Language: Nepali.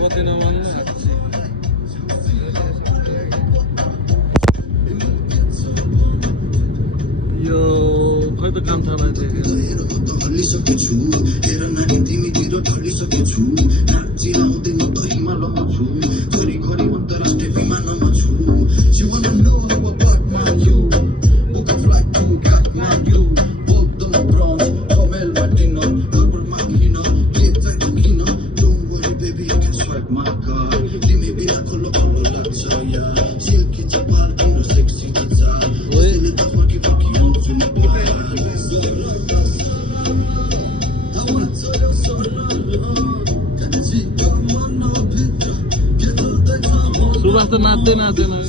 बत्ती नमान्नु यो खै त काम थाहा हल्लिसकेछु हेर नानी तिमीतिर ढलिसकेछु नाच्चिन आउँदैन त हिमालयमा छु घरिघरि अन्तर्राष्ट्रिय विमानमा छु You wanna know how I got my you Book a flight to Kathmandu Book the bronze, Romel Martino Herbert Makina, get that kina Don't worry baby, I can swipe my car Dimi bina kolo kolo latsa ya Silky chapal, tino sexy latsa Stili ta faki faki on fina pa Subhash त नाच्दै नाच्दैन